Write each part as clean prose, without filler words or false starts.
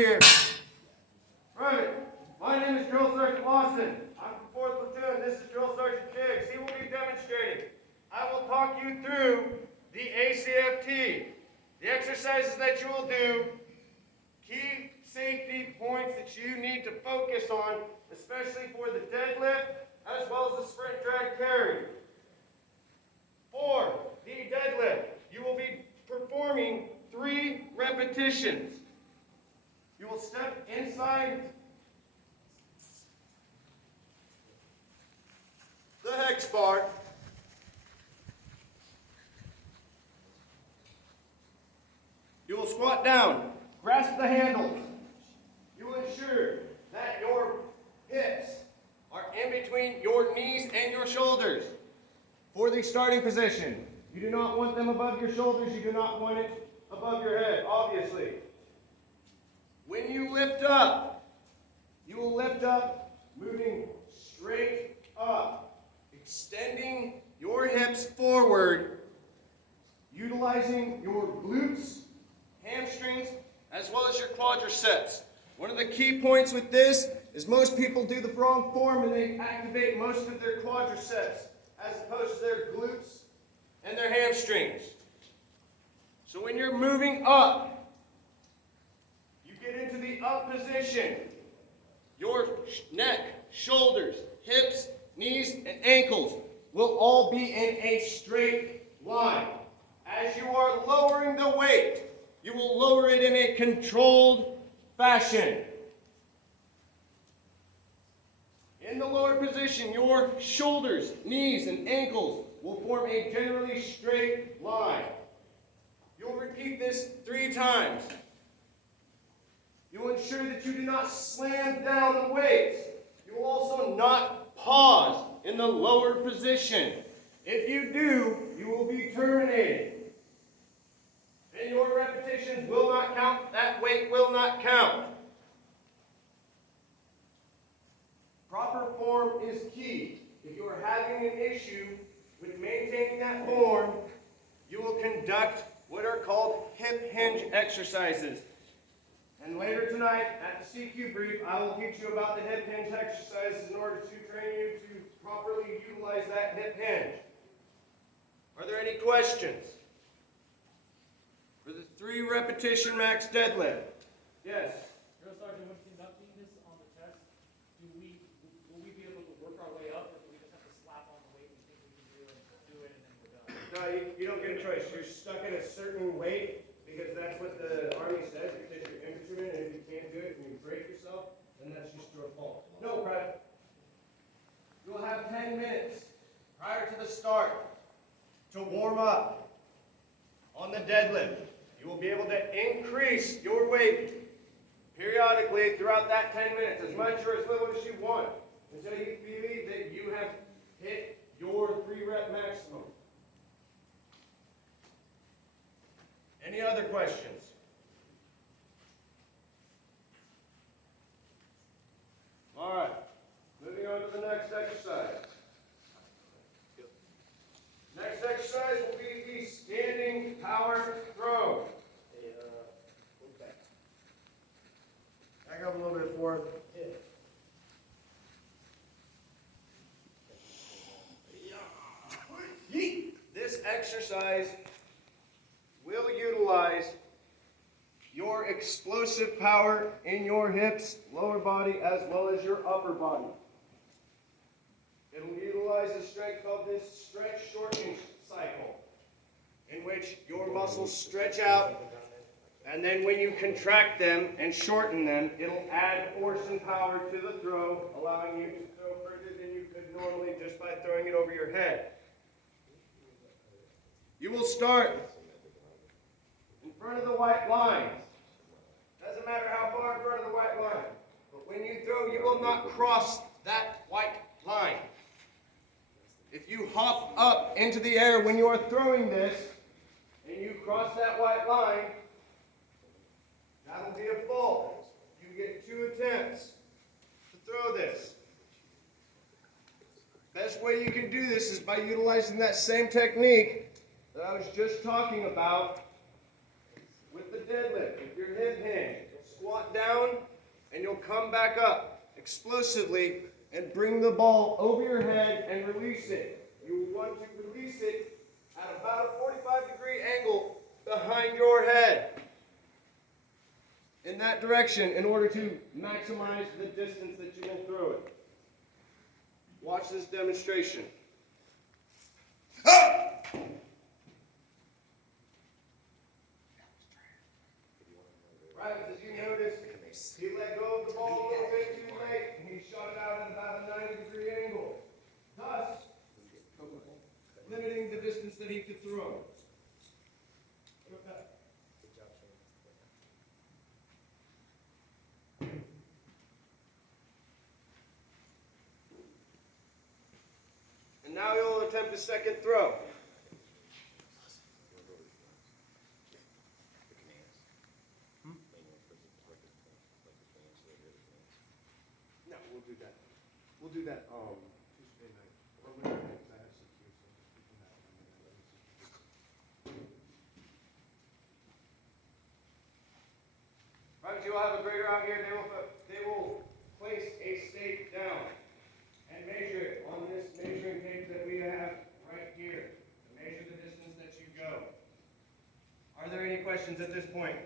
here. Private, my name is Drill Sergeant Lawson. I'm from 4th Platoon. This is Drill Sergeant Kiggs. He will be demonstrating. I will talk you through the ACFT, the exercises that you will do, key safety points that you need to focus on, especially for the deadlift as well as the sprint drag carry. For the deadlift, you will be performing 3 repetitions. You will step inside the hex bar. You will squat down, grasp the handles. You will ensure that your hips are in between your knees and your shoulders. For the starting position, you do not want them above your shoulders. You do not want it above your head, obviously. When you lift up, you will lift up, moving straight up, extending your hips forward, utilizing your glutes, hamstrings, as well as your quadriceps. One of the key points with this is most people do the wrong form and they activate most of their quadriceps as opposed to their glutes and their hamstrings. So when you're moving up, you get into the up position. Your neck, shoulders, hips, knees, and ankles will all be in a straight line. As you are lowering the weight, you will lower it in a controlled fashion. In the lower position, your shoulders, knees, and ankles will form a generally straight line. You'll repeat this 3 times. You will ensure that you do not slam down the weights. You will also not pause in the lower position. If you do, you will be terminated. And your repetitions will not count. That weight will not count. Proper form is key. If you are having an issue with maintaining that form, you will conduct what are called hip hinge exercises. And later tonight at the CQ brief, I will teach you about the hip hinge exercises in order to train you to properly utilize that hip hinge. Are there any questions? For the 3 repetition max deadlift. Yes? Drill Sergeant, when conducting this on the test, will we be able to work our way up, or do we just have to slap on the weight we think we can do and do it and then we're done? No, you don't get a choice. You're stuck at a certain weight because that's what the Army says, because you're infantryman, and if you can't do it and you break yourself, then that's just your fault. No, Private. You'll have 10 minutes prior to the start to warm up on the deadlift. You will be able to increase your weight periodically throughout that 10 minutes, as much or as little as you want, until you believe that you have hit your 3 rep maximum. Any other questions? All right, moving on to the next exercise. Next exercise will be the standing power throw. Back up a little bit forward. This exercise will utilize your explosive power in your hips, lower body, as well as your upper body. It will utilize a strength called this stretch shortening cycle, in which your muscles stretch out, and then when you contract them and shorten them, it'll add force and power to the throw, allowing you to throw further than you could normally just by throwing it over your head. You will start in front of the white line. Doesn't matter how far in front of the white line, but when you throw, you will not cross that white line. If you hop up into the air when you are throwing this, and you cross that white line, that will be a fault. You get 2 attempts to throw this. Best way you can do this is by utilizing that same technique that I was just talking about with the deadlift. With your hip hinge, squat down come back up explosively and bring the ball over your head and release it. You want to release it at about a 45-degree angle behind your head in that direction in order to maximize the distance that you will throw it. Watch this demonstration. Right, as you notice, he let go of the ball a little bit too late, and he shot it out at about a 90-degree angle, thus limiting the distance that he could throw. And now he'll attempt a second throw. No, we'll do that. We'll do that Tuesday night. Or Wednesday night, 'cause I have some cues, so just keep an eye on that. Right, you will have a grader out here. They will place a stake down and measure it on this measuring tape that we have right here to measure the distance that you go. Are there any questions at this point?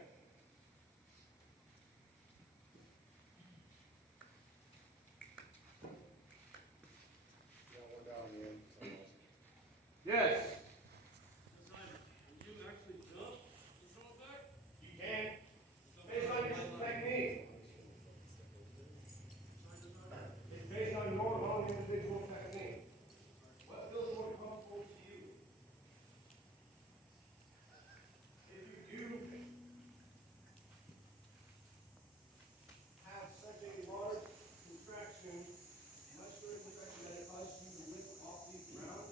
Yes. Will you actually jump and throw it back? You can. Based on your technique. It's based on your own individual technique. What feels more comfortable to you? If you do have such a large contraction, much greater contraction that it causes you to lift off the ground,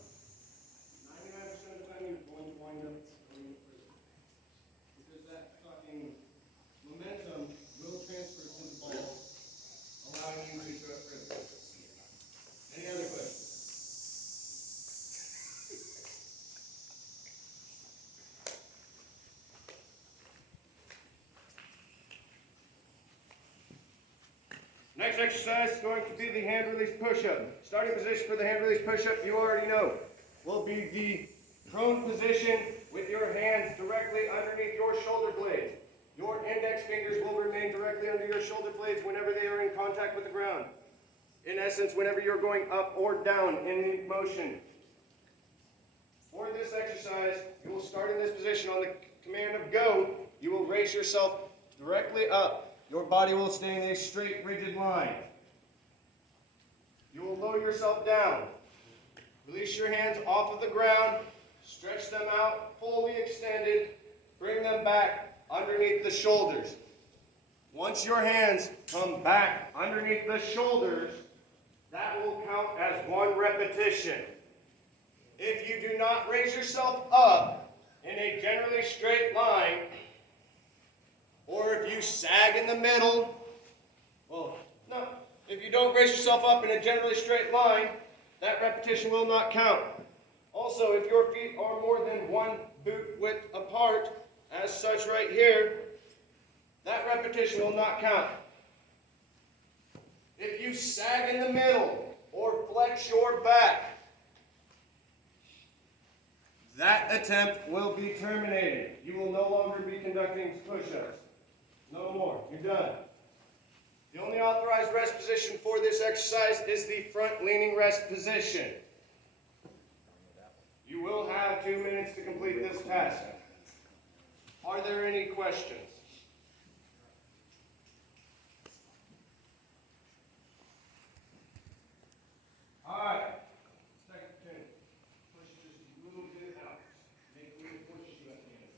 99% of the time you're going to wind up going further. Because that fucking momentum will transfer to the ball, allowing you to go further. Any other questions? Next exercise is going to be the hand release push-up. Starting position for the hand release push-up, you already know, will be the prone position with your hands directly underneath your shoulder blades. Your index fingers will remain directly under your shoulder blades whenever they are in contact with the ground. In essence, whenever you're going up or down in motion. For this exercise, you will start in this position. On the command of go, you will raise yourself directly up. Your body will stay in a straight, rigid line. You will lower yourself down. Release your hands off of the ground. Stretch them out, fully extended. Bring them back underneath the shoulders. Once your hands come back underneath the shoulders, that will count as one repetition. If you do not raise yourself up in a generally straight line, or if you sag in the middle, well, no, if you don't raise yourself up in a generally straight line, that repetition will not count. Also, if your feet are more than 1 boot width apart, as such right here, that repetition will not count. If you sag in the middle or flex your back, that attempt will be terminated. You will no longer be conducting push-ups. No more. You're done. The only authorized rest position for this exercise is the front leaning rest position. You will have 2 minutes to complete this task. Are there any questions? All right. Second turn. Push just a little bit out. Make me push you at the end.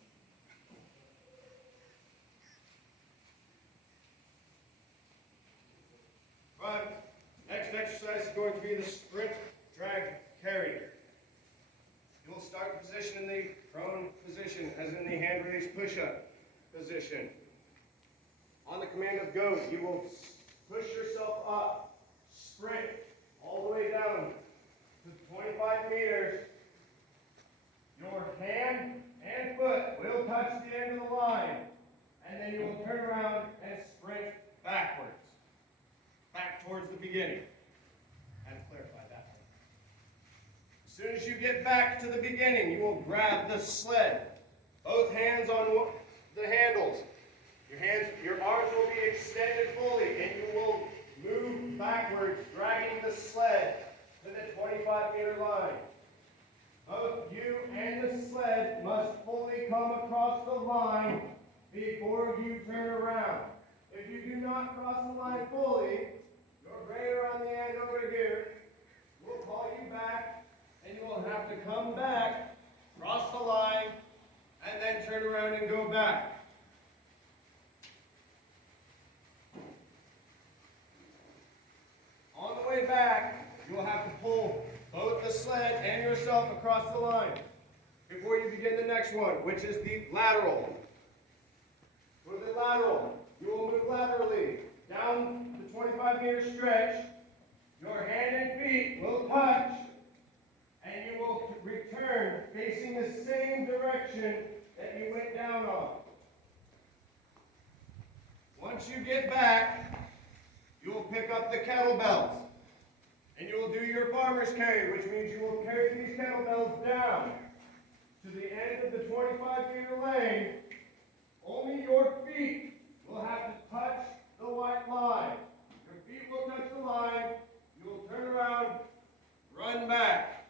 Right. Next exercise is going to be the sprint drag carry. You will start the position in the prone position, as in the hand release push-up position. On the command of go, you will push yourself up, sprint all the way down to 25 meters. Your hand and foot will touch the end of the line, and then you will turn around and sprint backwards. beginning. I had to clarify that one. As soon as you get back to the beginning, you will grab the sled. Both hands on the handles. Your arms will be extended fully, and you will move backwards, dragging the sled to the 25-meter line. Both you and the sled must fully come across the line before you turn around. If you do not cross the line fully, you're right around the end over here. We'll call you back, and you will have to come back, cross the line, and then turn around and go back. On the way back, you will have to pull both the sled and yourself across the line before you begin the next one, which is the lateral. For the lateral, you will move laterally down the 25-meter stretch. Your hand and feet will touch, and you will return facing the same direction that you went down on. Once you get back, you will pick up the kettlebells, and you will do your farmer's carry, which means you will carry these kettlebells down to the end of the 25-meter lane. Only your feet will have to touch the white line. Your feet will touch the line. You will turn around, run back.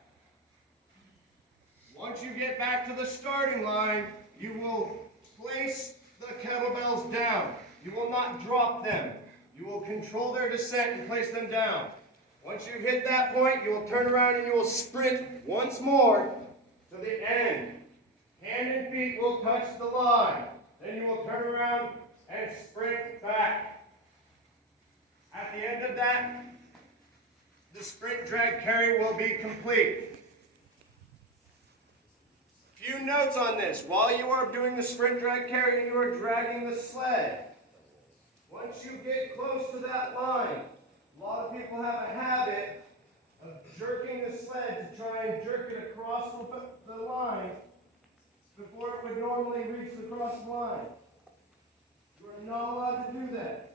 Once you get back to the starting line, you will place the kettlebells down. You will not drop them. You will control their descent and place them down. Once you hit that point, you will turn around and you will sprint once more to the end. Hand and feet will touch the line. Then you will turn around and sprint back. At the end of that, the sprint drag carry will be complete. Few notes on this. While you are doing the sprint drag carry, you are dragging the sled. Once you get close to that line, a lot of people have a habit of jerking the sled to try and jerk it across the line before it would normally reach the cross line. You are not allowed to do that.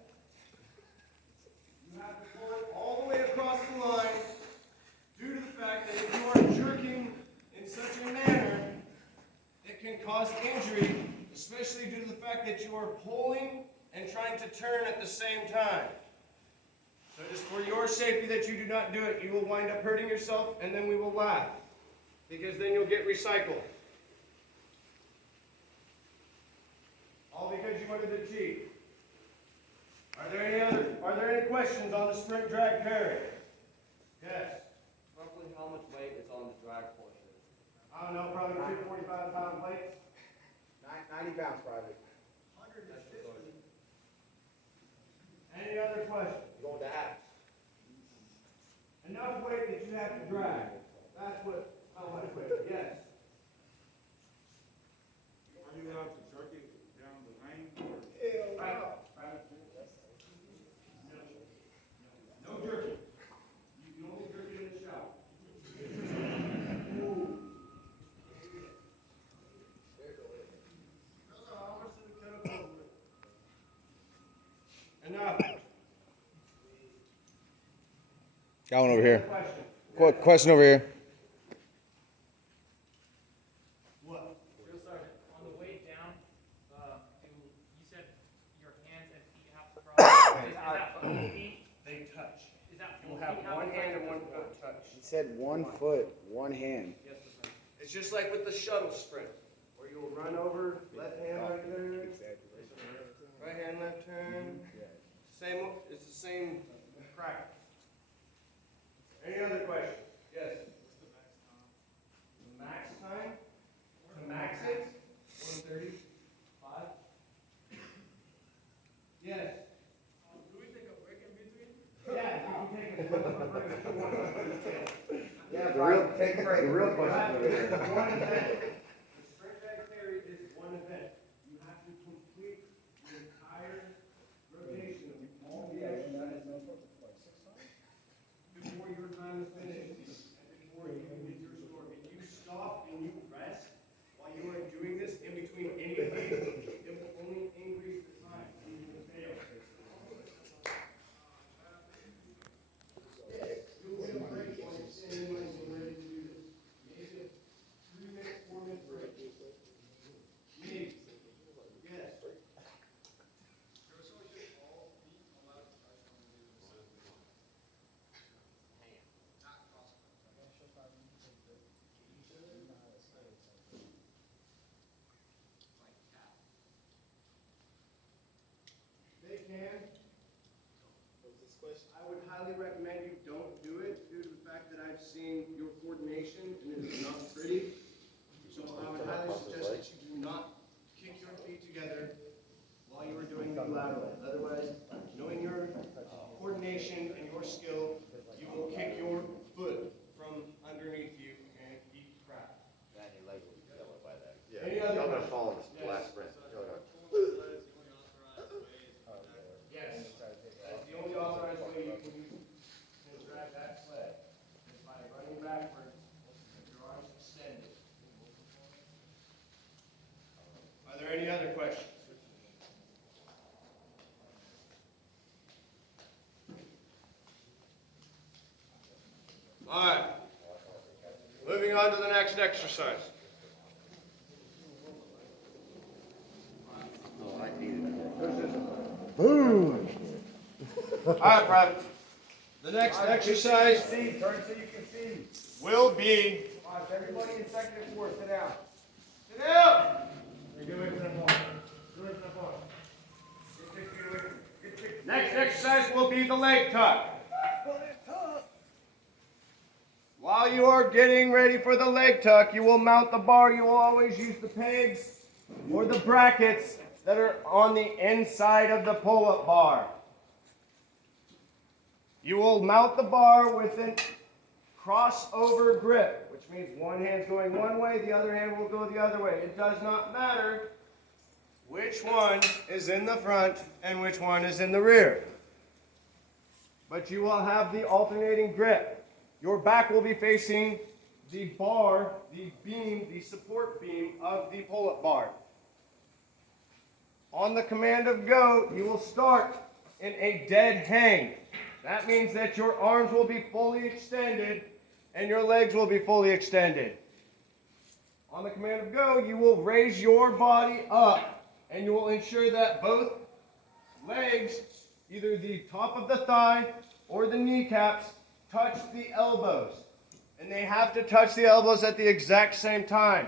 You have to pull it all the way across the line due to the fact that if you are jerking in such a manner, it can cause injury, especially due to the fact that you are pulling and trying to turn at the same time. So just for your safety that you do not do it, you will wind up hurting yourself, and then we will laugh, because then you'll get recycled. All because you wanted to cheat. Are there any questions on the sprint drag carry? Yes. Roughly how much weight is on the drag portion? I don't know, probably 245-pound plates. 90 pounds probably. Any other questions? You going to abs? Enough weight that you have to drag. That's what, how much weight, yes. Are you allowed to jerk it down the lane? No jerking. You can only jerk it in the shower. Enough. Got one over here. Question. Question over here. What? Drill sergeant, on the way down, you said your hands and feet have to cross. Is that both feet? They touch. Is that You'll both have feet? How one is hand that and one visible? foot touch. He said 1 foot, 1 hand. Yes, sir. It's just like with the shuttle sprint, where you'll run over, left hand, right turn, right hand, left turn. Same, it's the same practice. Any other questions? Yes? The max time? To max it? 1:35? Yes? Do we take a break in between? Yeah, you can take a break if you want. Yeah, the real, take a break. The real question. One event. The sprint drag carry is one event. You have to complete the entire rotation of all the exercises before your time is finished and before you can get your score. If you stop and you rest while you are doing this in between any of these, it will only increase the time. You will fail. but I would highly recommend you don't do it due to the fact that I've seen your coordination and it is not pretty. So I would highly suggest that you do not kick your feet together while you are doing the lateral. Otherwise, knowing your coordination and your skill, you will kick your foot from underneath you and eat crap. Yeah, Any other y'all gonna questions? fall in this Yes. last sprint. Go ahead. Yes, that's the only authorized way you can use to drag that sled, is by running backwards with your arms extended. Are there any other questions? All right. Moving on to the next exercise. Oh, I needed that. Boom. All right, private. The next exercise See, turn so you can see. will be. Come on, everybody in second and fourth, sit down. Sit down. Get away from the ball. Get away from the ball. Get 6 feet away from it. Get 6 feet. Next exercise will be the leg tuck. While you are getting ready for the leg tuck, you will mount the bar. You will always use the pegs or the brackets that are on the inside of the pull-up bar. You will mount the bar with a crossover grip, which means one hand's going one way, the other hand will go the other way. It does not matter which one is in the front and which one is in the rear. But you will have the alternating grip. Your back will be facing the bar, the beam, the support beam of the pull-up bar. On the command of go, you will start in a dead hang. That means that your arms will be fully extended and your legs will be fully extended. On the command of go, you will raise your body up and you will ensure that both legs, either the top of the thigh or the kneecaps, touch the elbows. And they have to touch the elbows at the exact same time.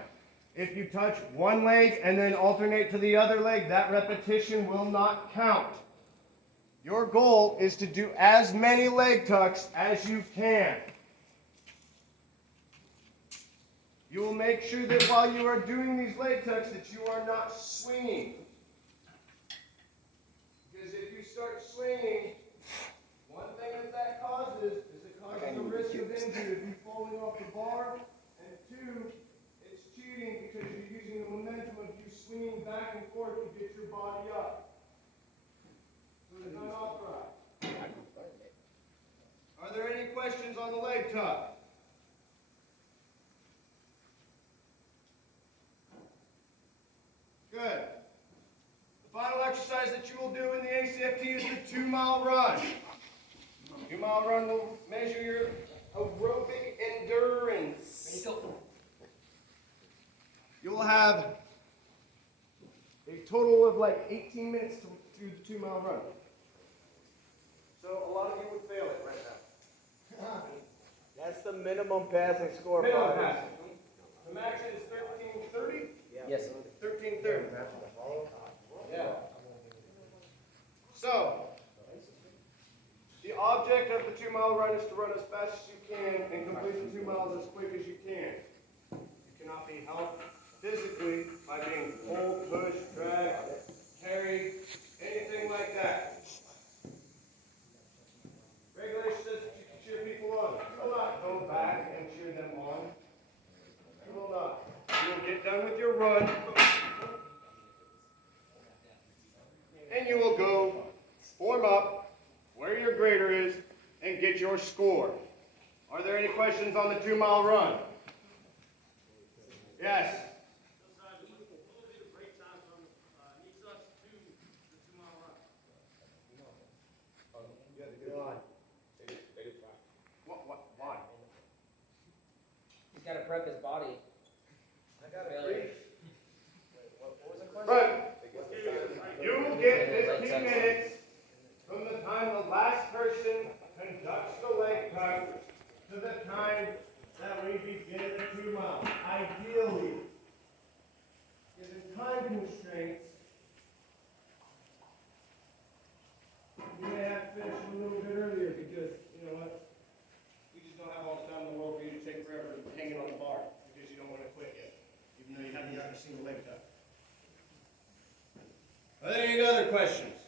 If you touch one leg and then alternate to the other leg, that repetition will not count. Your goal is to do as many leg tucks as you can. You will make sure that while you are doing these leg tucks that you are not swinging. Because if you start swinging, one thing that causes is it causes the risk of injury of you falling off the bar, and two, it's cheating because you're using the momentum of you swinging back and forth to get your body up. So it's unauthorized. Are there any questions on the leg tuck? Good. The final exercise that you will do in the ACFT is the 2-mile run. 2-mile run will measure your aerobic endurance. You will have a total of like 18 minutes to do the 2-mile run. So a lot of you would fail it right now. That's the minimum passing score. Minimum Private. passing. The max is 13:30. Yes. 13:30. Yeah. So, the object of the 2-mile run is to run as fast as you can and complete the 2 miles as quick as you can. You cannot be helped physically by being pulled, pushed, dragged, carried, anything like that. Regulation says that you can cheer people on. You will not go back and cheer them on. You will not. You will get done with your run, and you will go form up where your grader is and get your score. Are there any questions on the 2-mile run? Yes. Why? He's got to prep his body. Failure. Right. You will get 15 minutes from the time the last person conducts the leg tuck to the time that we begin the 2 miles. Ideally, given time constraints, you may have to finish a little bit early. questions?